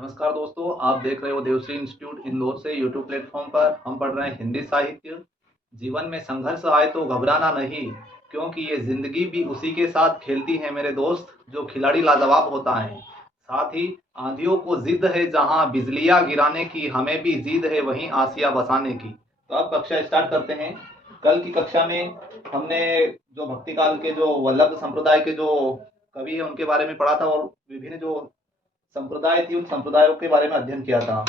नमस्कार दोस्तों, आप देख रहे हो देवश्री इंस्टीट्यूट इंदौर से यूट्यूब प्लेटफॉर्म पर। हम पढ़ रहे हैं हिंदी साहित्य। जीवन में संघर्ष आए तो घबराना नहीं, क्योंकि ये जिंदगी भी उसी के साथ खेलती है मेरे दोस्त, जो खिलाड़ी लाजवाब होता है। साथ ही आंधियों को जिद है जहां बिजलियां गिराने की, हमें भी जिद है वहीं आसिया बसाने की। तो अब कक्षा स्टार्ट करते हैं। कल की कक्षा में हमने जो भक्ति काल के जो वल्लभ संप्रदाय के जो कवि है उनके बारे में पढ़ा था, और विभिन्न जो संप्रदाय थी उन संप्रदायों के बारे में अध्ययन किया था।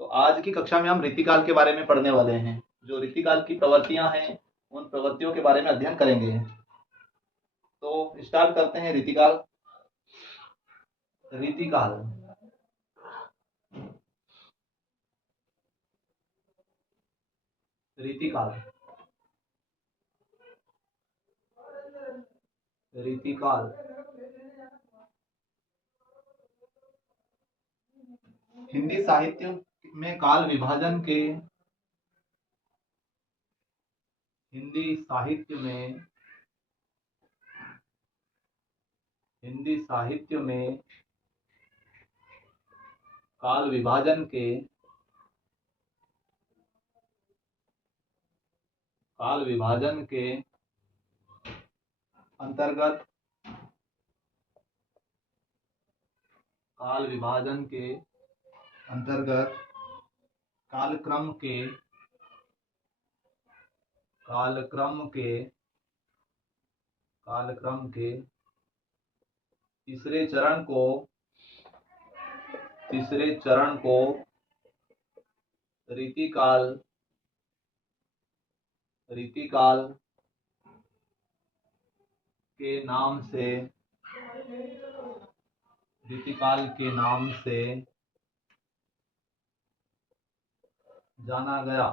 तो आज की कक्षा में हम रीतिकाल के बारे में पढ़ने वाले हैं। जो रीतिकाल की प्रवृत्तियां हैं उन प्रवृत्तियों के बारे में अध्ययन करेंगे। तो स्टार्ट करते हैं रीतिकाल। रीतिकाल रीतिकाल रीतिकाल हिंदी साहित्य में काल विभाजन के हिंदी साहित्य में हिंदी साहित्य में काल विभाजन के काल विभाजन के अंतर्गत काल विभाजन के अंतर्गत कालक्रम के कालक्रम के कालक्रम के तीसरे चरण को रीतिकाल रीतिकाल के नाम से रीतिकाल के नाम से जाना गया।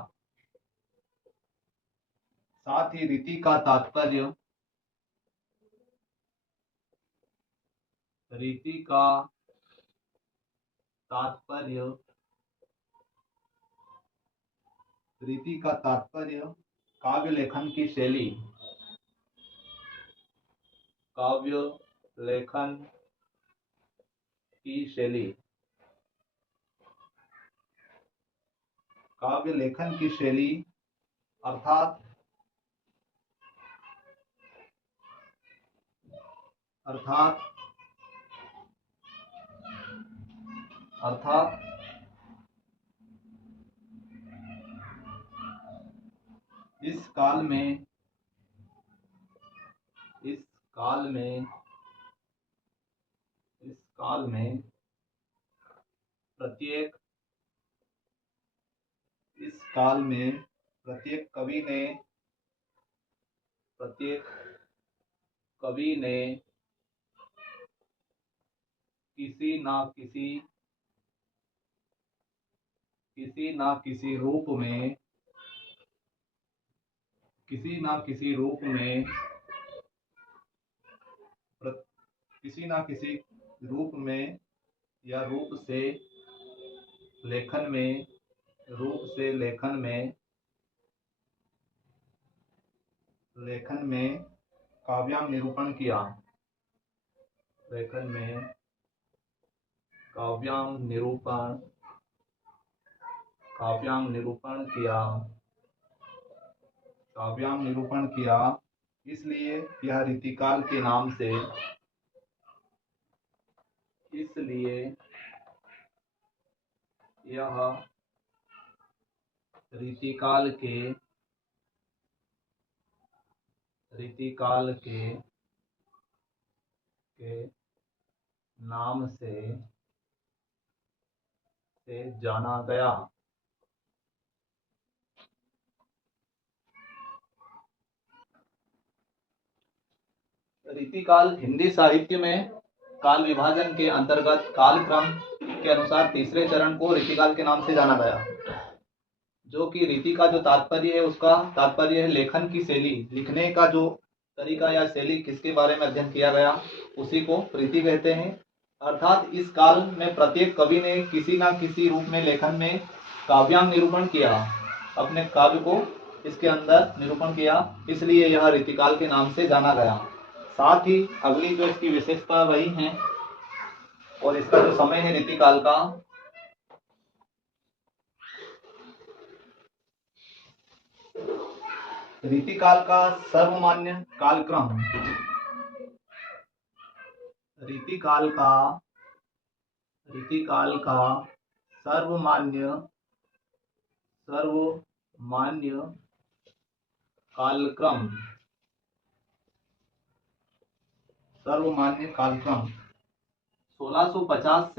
साथ ही रीति का तात्पर्य रीति का तात्पर्य रीति का तात्पर्य काव्य लेखन की शैली काव्य लेखन की शैली काव्य लेखन की शैली अर्थात अर्थात अर्थात इस काल में इस काल में इस काल में प्रत्येक इस काल में प्रत्येक कवि ने किसी ना किसी रूप में किसी ना किसी रूप में किसी ना किसी रूप में या रूप से लेखन में काव्यांग निरूपण किया लेखन में काव्यांग निरूपण किया। इसलिए यह रीतिकाल के नाम से रीतिकाल के नाम से जाना गया। रीतिकाल हिंदी साहित्य में काल विभाजन के अंतर्गत कालक्रम के अनुसार तीसरे चरण को रीतिकाल के नाम से जाना गया। जो कि रीति का जो तात्पर्य है, उसका तात्पर्य है लेखन की शैली, लिखने का जो तरीका या शैली, किसके बारे में अध्ययन किया गया उसी को रीति कहते हैं। अर्थात इस काल में प्रत्येक कवि ने किसी न किसी रूप में लेखन में काव्यांग निरूपण किया, अपने काव्य को इसके अंदर निरूपण किया, इसलिए यह रीतिकाल के नाम से जाना गया। साथ ही अगली जो इसकी विशेषता वही है, और इसका जो समय है रीतिकाल का, रीतिकाल का सर्वमान्य कालक्रम। रीतिकाल का सर्वमान्य कालक्रम। 1650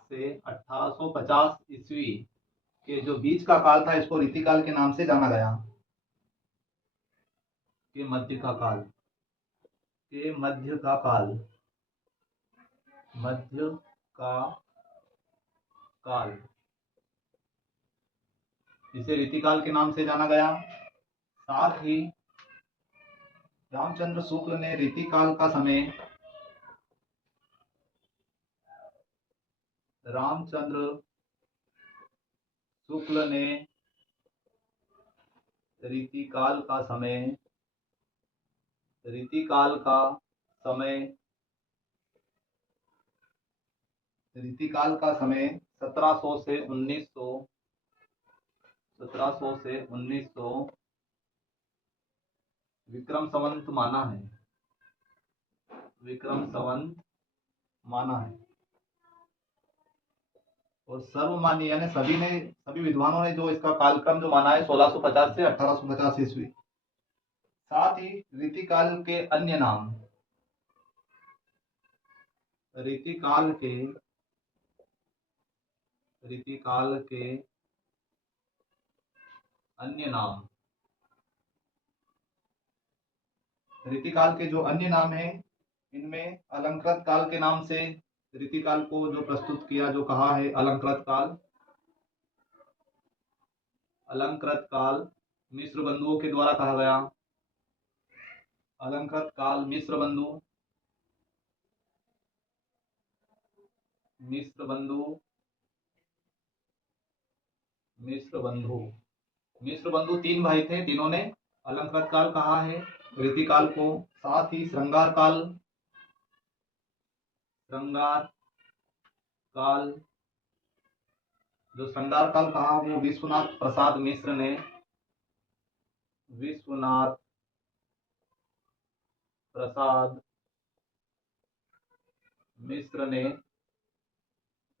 से 1850 ईस्वी के जो बीच का काल था, इसको रीतिकाल के नाम से जाना गया। के मध्य का काल इसे रीतिकाल के नाम से जाना गया। साथ ही रामचंद्र शुक्ल ने रीतिकाल का समय रीतिकाल का समय 1700 से 1900 विक्रम संवत माना है। और सर्वमान्य यानी सभी विद्वानों ने जो इसका कालक्रम जो माना है 1650 से 1850 ईस्वी। साथ ही रीतिकाल के अन्य नाम रीतिकाल के जो अन्य नाम हैं, इनमें अलंकृत काल के नाम से रीतिकाल को जो प्रस्तुत किया, जो कहा है अलंकृत काल मिश्र बंधुओं के द्वारा कहा गया। अलंकृत काल मिश्र बंधु 3 भाई थे, तीनों ने अलंकृत काल कहा है रीतिकाल को। साथ ही श्रृंगार काल कहा वो विश्वनाथ प्रसाद मिश्र ने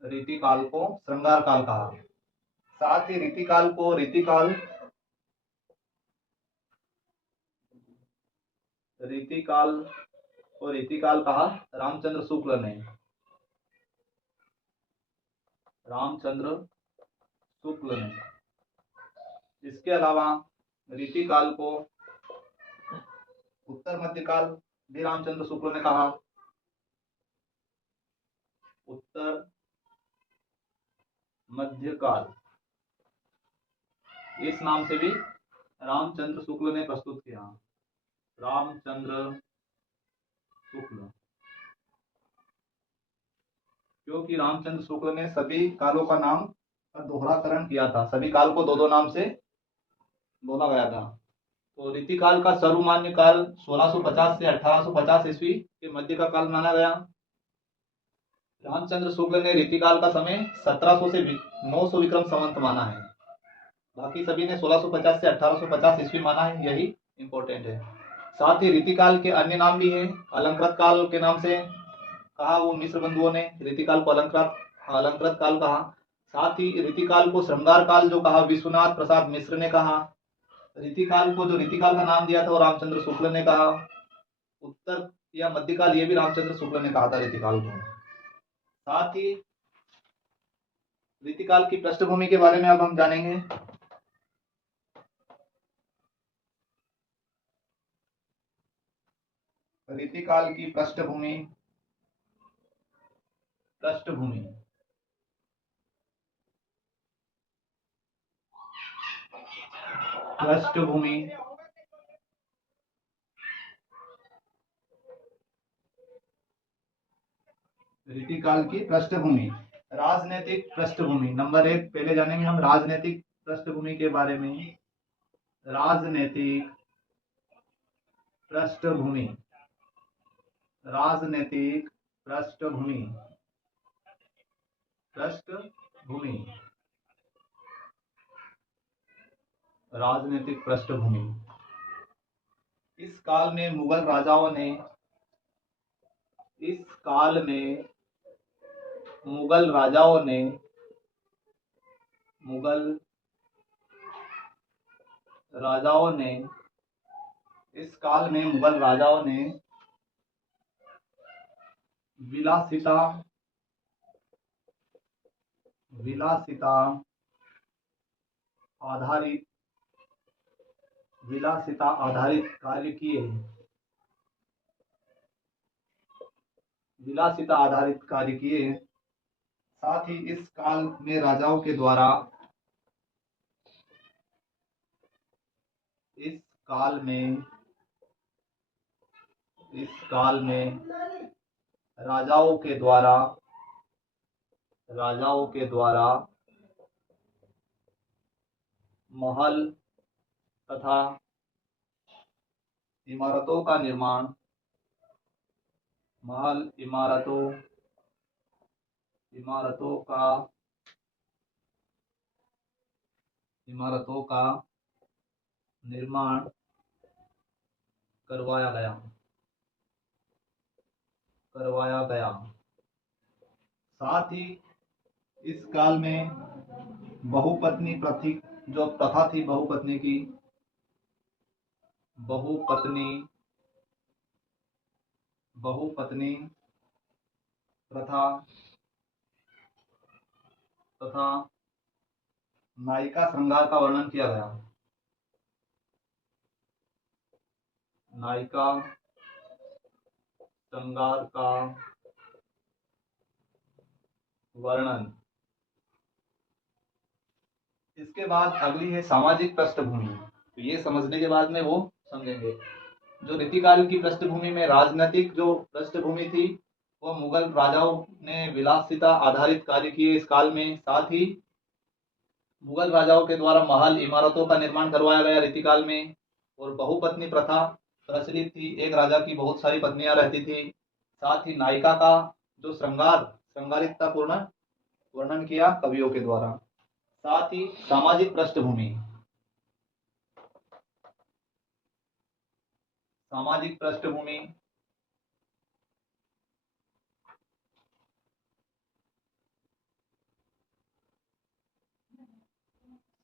रीतिकाल को श्रृंगार काल कहा। साथ ही रीतिकाल कहा रामचंद्र शुक्ल ने। इसके अलावा रीतिकाल को उत्तर मध्यकाल भी रामचंद्र शुक्ल ने कहा। उत्तर मध्यकाल इस नाम से भी रामचंद्र शुक्ल ने प्रस्तुत किया। क्योंकि रामचंद्र शुक्ल ने सभी कालों का नाम का दोहराकरण किया था, सभी काल को दो नाम से बोला गया था। तो रीतिकाल का सर्वमान्य काल 1650 से 1850 ईस्वी के मध्य का काल माना गया। रामचंद्र शुक्ल ने रीतिकाल का समय 1700 से 900 विक्रम संवत माना है। बाकी सभी ने 1650 से 1850 ईस्वी माना है, यही इंपॉर्टेंट है। साथ ही रीतिकाल के अन्य नाम भी हैं। अलंकृत काल के नाम से कहा वो मिश्र बंधुओं ने रीतिकाल को अलंकृत काल कहा। साथ ही रीतिकाल को श्रृंगार काल जो कहा विश्वनाथ प्रसाद मिश्र ने कहा। रीतिकाल को जो रीतिकाल का नाम दिया था वो रामचंद्र शुक्ल ने कहा। उत्तर या मध्यकाल ये भी रामचंद्र शुक्ल ने कहा था रीतिकाल को। साथ ही रीतिकाल की पृष्ठभूमि के बारे में अब हम जानेंगे। रीतिकाल की पृष्ठभूमि रीतिकाल की पृष्ठभूमि। राजनीतिक पृष्ठभूमि नंबर 1 पहले जानेंगे हम राजनीतिक पृष्ठभूमि के बारे में। राजनीतिक पृष्ठभूमि राजनीतिक पृष्ठभूमि। इस काल में मुगल राजाओं ने इस काल में मुगल राजाओं ने मुगल राजाओं ने इस काल में मुगल राजाओं ने विलासिता विलासिता आधारित विलासिता आधारित कार्य किए विलासिता आधारित कार्य किए। साथ ही इस काल में राजाओं के द्वारा इस काल में राजाओं के द्वारा महल तथा इमारतों का निर्माण इमारतों का निर्माण करवाया गया। साथ ही इस काल में बहुपत्नी जो प्रथा थी, बहुपत्नी प्रथा तथा नायिका श्रृंगार का वर्णन किया गया। नायिका श्रृंगार का वर्णन। इसके बाद अगली है सामाजिक पृष्ठभूमि। तो ये समझने के बाद में वो समझेंगे। जो रीतिकाल की पृष्ठभूमि में राजनीतिक जो पृष्ठभूमि थी, वो मुगल राजाओं ने विलासिता आधारित कार्य किए इस काल में। साथ ही मुगल राजाओं के द्वारा महल इमारतों का निर्माण करवाया गया रीतिकाल में। और बहुपत्नी प्रथा प्रचलित थी, एक राजा की बहुत सारी पत्नियां रहती थी। साथ ही नायिका का जो श्रृंगारिकता पूर्ण वर्णन किया कवियों के द्वारा। साथ ही सामाजिक पृष्ठभूमि सामाजिक पृष्ठभूमि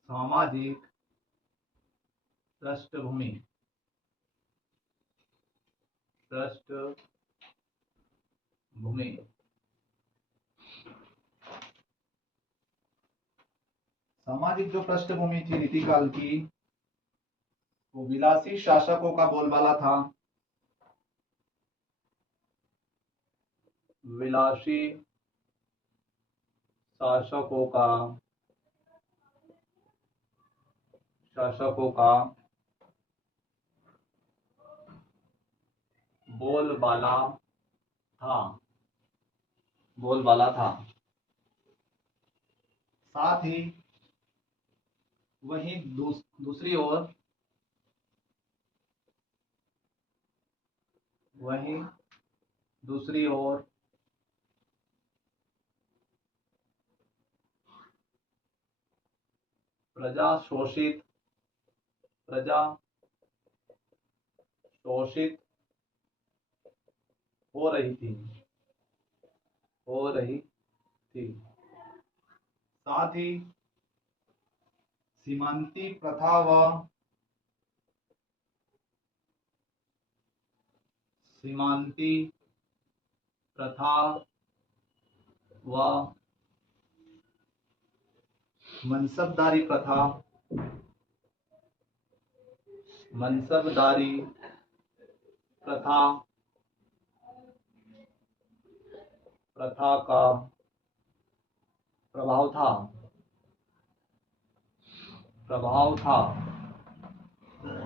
सामाजिक पृष्ठभूमि सामाजिक जो पृष्ठभूमि थी रीतिकाल की, वो विलासी शासकों का बोलबाला था। विलासी शासकों का बोलबाला था। साथ ही वहीं दूसरी ओर प्रजा शोषित हो रही थी। साथ ही सीमांती प्रथा व मनसबदारी प्रथा का प्रभाव था।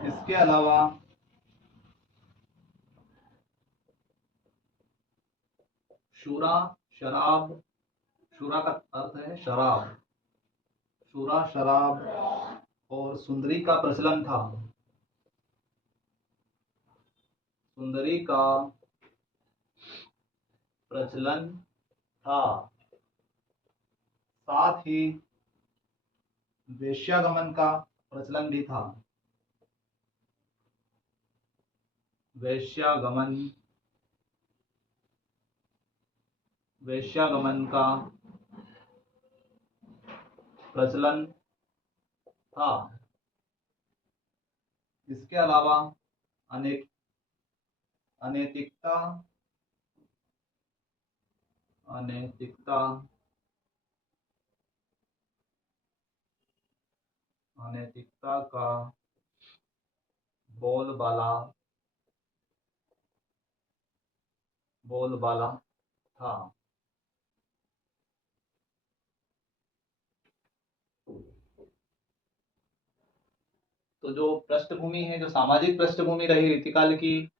इसके अलावा शूरा का अर्थ है शराब। शराब और सुंदरी का प्रचलन था। साथ ही वेश्यागमन का प्रचलन भी था। वैश्यागमन वैश्यागमन का प्रचलन था। इसके अलावा अनेक अनैतिकता अनैतिकता अनैतिकता का बोलबाला था। तो जो पृष्ठभूमि है, जो सामाजिक पृष्ठभूमि रही रीतिकाल की,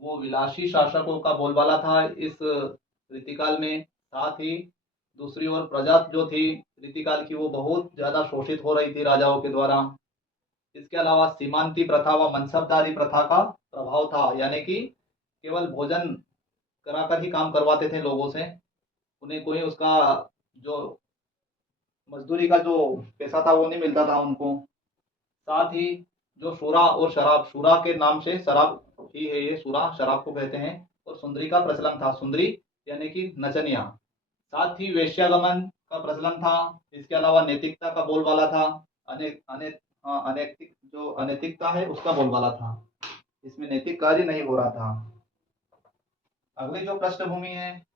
वो विलासी शासकों का बोलबाला था इस रीतिकाल में। साथ ही दूसरी ओर प्रजा जो थी रीतिकाल की, वो बहुत ज्यादा शोषित हो रही थी राजाओं के द्वारा। इसके अलावा सीमांती प्रथा व मनसबदारी प्रथा का प्रभाव था, यानी कि केवल भोजन कराकर ही काम करवाते थे लोगों से, उन्हें कोई उसका जो मजदूरी का जो पैसा था वो नहीं मिलता था उनको। साथ ही जो सूरा और शराब, सूरा के नाम से शराब ही है, ये सूरा शराब को कहते हैं, और सुंदरी का प्रचलन था। सुंदरी यानी कि नचनिया। साथ ही वेश्यागमन का प्रचलन था। इसके अलावा नैतिकता का बोलबाला था। अनैतिक जो अनैतिकता है उसका बोलबाला था। इसमें नैतिक कार्य नहीं हो रहा था। अगली जो पृष्ठभूमि है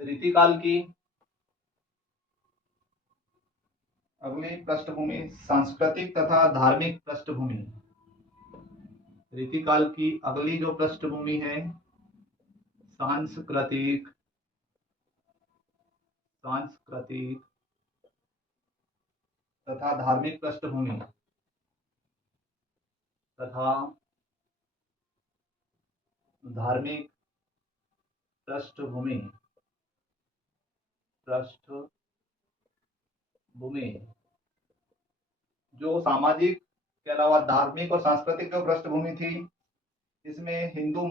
रीतिकाल की, अगली पृष्ठभूमि सांस्कृतिक तथा धार्मिक पृष्ठभूमि। रीतिकाल की अगली जो पृष्ठभूमि है सांस्कृतिक सांस्कृतिक तथा धार्मिक पृष्ठभूमि तथा धार्मिक पृष्ठभूमि पृष्ठभूमि जो सामाजिक के अलावा धार्मिक और सांस्कृतिक जो पृष्ठभूमि थी, इसमें हिंदू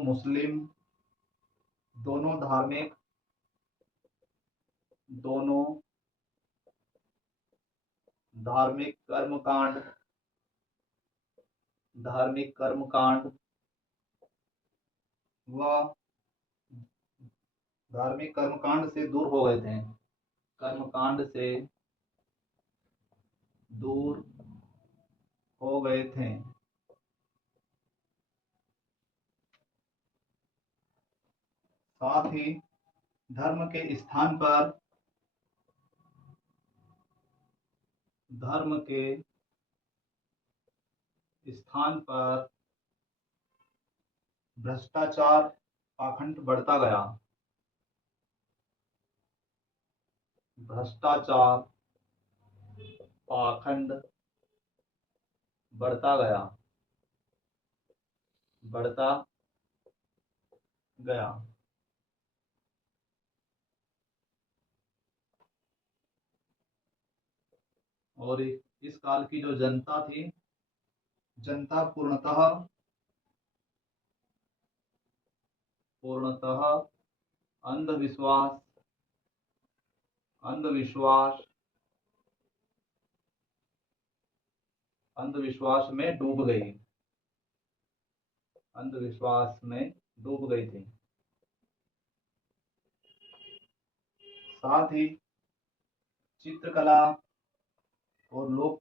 मुस्लिम दोनों धार्मिक कर्मकांड व धार्मिक कर्मकांड से दूर हो गए थे। कर्मकांड से दूर हो गए थे। साथ ही धर्म के स्थान पर भ्रष्टाचार पाखंड बढ़ता गया। भ्रष्टाचार पाखंड बढ़ता गया। और इस काल की जो जनता थी, जनता पूर्णतः अंधविश्वास अंधविश्वास में डूब गई थी। साथ ही चित्रकला और लोक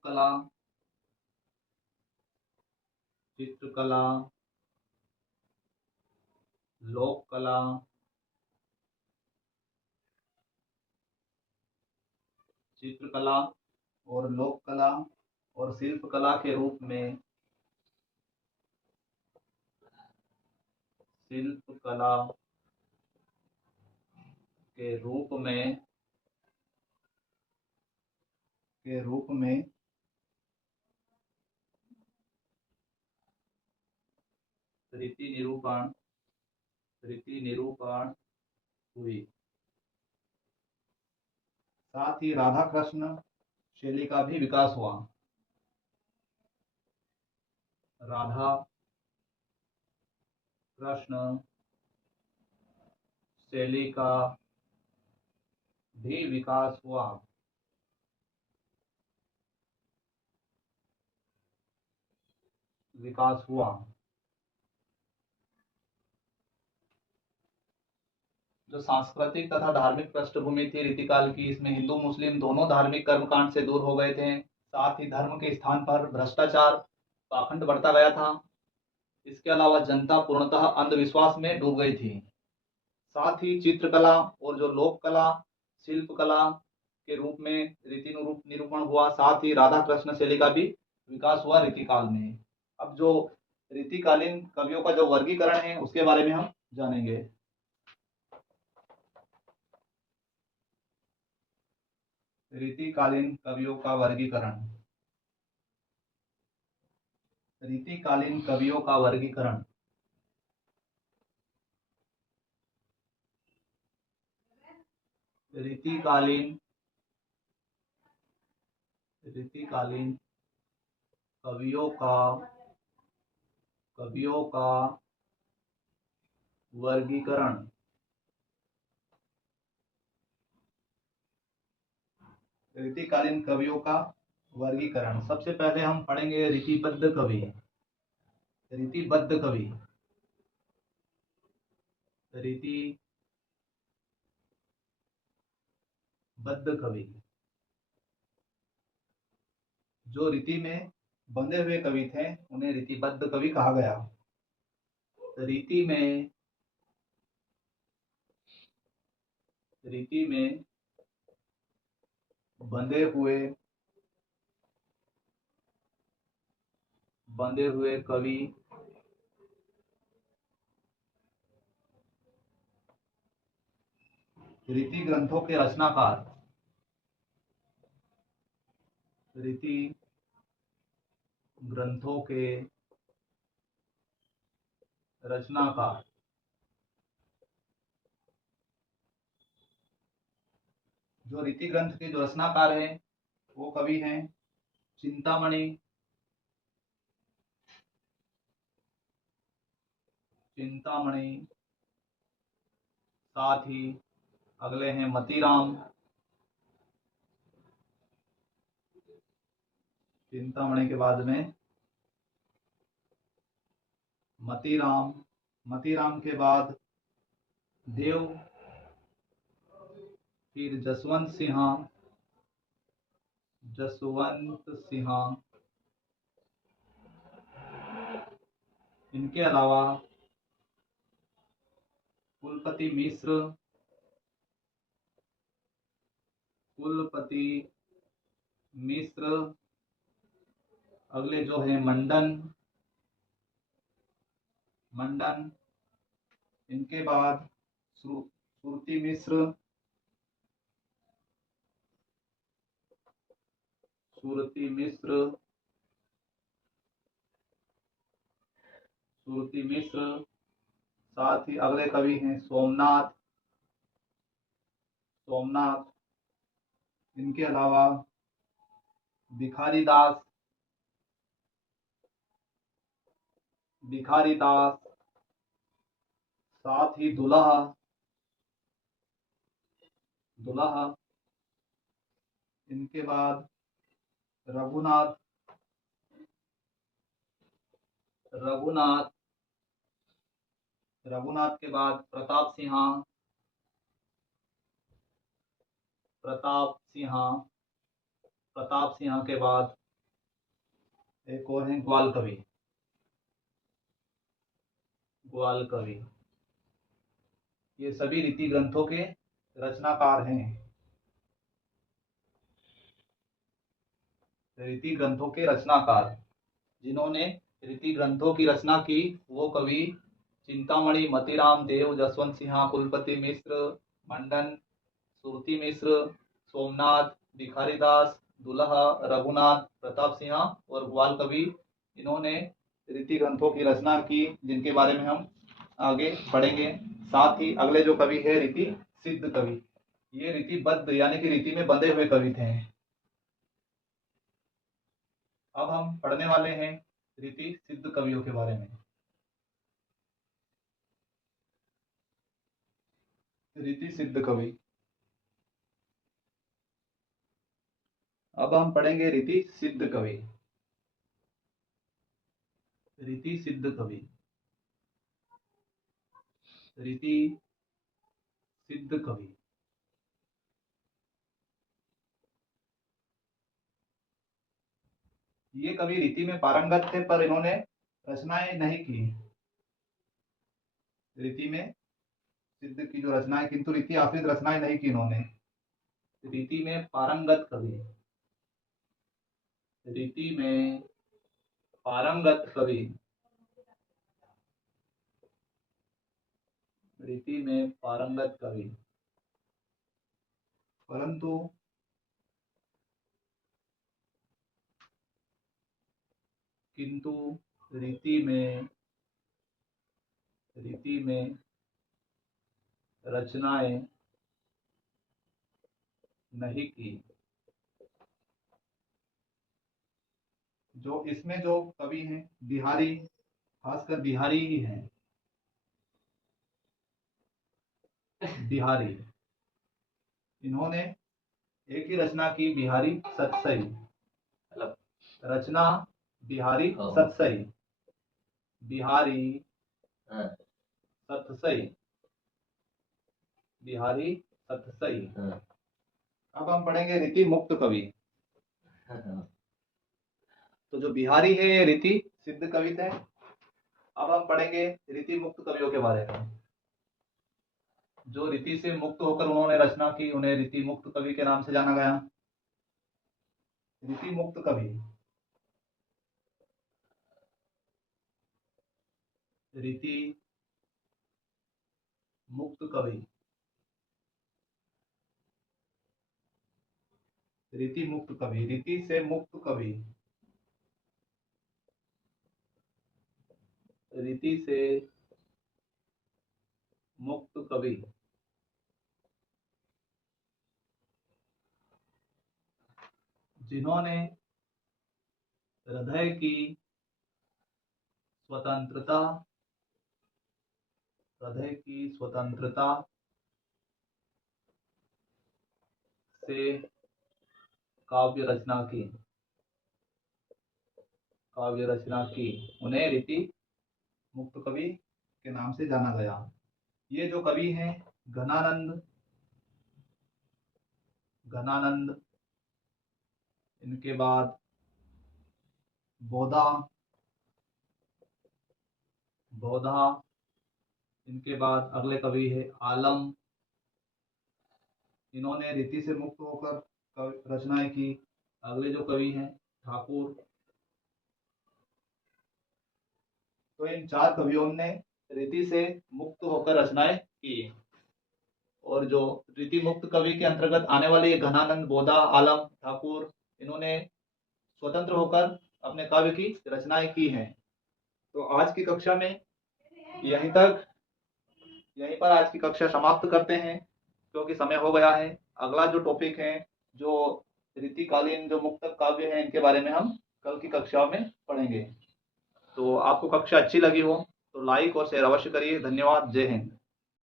कला और शिल्प कला के रूप में रीति निरूपण हुई। साथ ही राधा कृष्ण शैली का भी विकास हुआ। राधा कृष्ण शैली का भी विकास हुआ। विकास हुआ। जो सांस्कृतिक तथा धार्मिक पृष्ठभूमि थी रीतिकाल की, इसमें हिंदू मुस्लिम दोनों धार्मिक कर्मकांड से दूर हो गए थे। साथ ही धर्म के स्थान पर भ्रष्टाचार, पाखंड बढ़ता गया था। इसके अलावा जनता पूर्णतः अंधविश्वास में डूब गई थी। साथ ही चित्रकला और जो लोक कला, शिल्प कला के रूप में रीति निरूपण हुआ। साथ ही राधा कृष्ण शैली का भी विकास हुआ रीतिकाल में। अब जो रीतिकालीन कवियों का जो वर्गीकरण है उसके बारे में हम जानेंगे। रीतिकालीन कवियों का वर्गीकरण। रीतिकालीन कवियों का वर्गीकरण। रीतिकालीन रीतिकालीन कवियों का वर्गीकरण। रीतिकालीन कवियों का वर्गीकरण। सबसे पहले हम पढ़ेंगे रीतिबद्ध कवि। रीतिबद्ध कवि। रीतिबद्ध कवि जो रीति में बंधे हुए कवि थे उन्हें रीतिबद्ध कवि कहा गया। रीति में बंधे हुए कवि रीति ग्रंथों के रचनाकार। रीति ग्रंथों के रचनाकार। जो रीति ग्रंथ के जो रचनाकार हैं वो कवि हैं चिंतामणि। साथ ही अगले हैं मतीराम। चिंतामणि के बाद में मतीराम के बाद देव, फिर जसवंत सिंह। इनके अलावा कुलपति मिश्र। अगले जो है मंडन। इनके बाद श्रुति मिश्र। साथ ही अगले कवि हैं सोमनाथ। इनके अलावा भिखारी दास। साथ ही दुल्हा। इनके बाद रघुनाथ। रघुनाथ के बाद प्रताप सिंह के बाद एक और हैं ग्वाल कवि। ये सभी रीति ग्रंथों के रचनाकार हैं। रीति ग्रंथों के रचनाकार जिन्होंने रीति ग्रंथों की रचना की वो कवि चिंतामणि, मतीराम, देव, जसवंत सिंह, कुलपति मिश्र, मंडन, श्रुति मिश्र, सोमनाथ, भिखारीदास, दुल्हा, रघुनाथ, प्रताप सिंह और ग्वाल कवि। इन्होंने रीति ग्रंथों की रचना की जिनके बारे में हम आगे पढ़ेंगे। साथ ही अगले जो कवि है रीति सिद्ध कवि। ये रीतिबद्ध यानी कि रीति में बंधे हुए कवि थे। अब हम पढ़ने वाले हैं रीति सिद्ध कवियों के बारे में। रीति सिद्ध कवि। अब हम पढ़ेंगे रीति सिद्ध कवि। रीति सिद्ध कवि। रीति सिद्ध कवि। ये कवि रीति में पारंगत थे पर इन्होंने रचनाएं नहीं की। रीति में सिद्ध की जो रचनाएं, किंतु रीति आश्रित रचनाएं नहीं की इन्होंने। रीति में पारंगत कवि। रीति में पारंगत कवि। रीति में पारंगत कवि। परंतु किंतु रीति में रचनाएं नहीं की। जो इसमें जो कवि हैं बिहारी, खासकर बिहारी ही हैं। बिहारी, इन्होंने एक ही रचना की, बिहारी सतसई। रचना बिहारी सतसई। बिहारी सतसई। बिहारी सतसई। अब हम पढ़ेंगे रीति मुक्त कवि। तो जो बिहारी है ये रीति सिद्ध कवि थे। अब हम पढ़ेंगे रीति मुक्त कवियों के बारे में। जो रीति से मुक्त होकर उन्होंने रचना की उन्हें रीति मुक्त कवि के नाम से जाना गया। रीति मुक्त कवि। रीति मुक्त कवि। रीति मुक्त कवि। रीति से मुक्त कवि। रीति से मुक्त कवि। जिन्होंने हृदय की स्वतंत्रता, हृदय की स्वतंत्रता से काव्य रचना की, काव्य रचना की, उन्हें रीति मुक्त कवि के नाम से जाना गया। ये जो कवि हैं घनानंद, घनानंद, इनके बाद बोधा, बोधा, इनके बाद अगले कवि है आलम। इन्होंने रीति से मुक्त होकर रचनाएं की। अगले जो कवि हैं ठाकुर। तो इन चार कवियों ने रीति से मुक्त होकर रचनाएं की। और जो रीति मुक्त कवि के अंतर्गत आने वाले घनानंद, बोधा, आलम, ठाकुर, इन्होंने स्वतंत्र होकर अपने काव्य की रचनाएं की हैं। तो आज की कक्षा में यहीं पर आज की कक्षा समाप्त करते हैं क्योंकि समय हो गया है। अगला जो टॉपिक है, जो रीतिकालीन जो मुक्तक काव्य हैं, इनके बारे में हम कल की कक्षा में पढ़ेंगे। तो आपको कक्षा अच्छी लगी हो तो लाइक और शेयर अवश्य करिए। धन्यवाद। जय हिंद।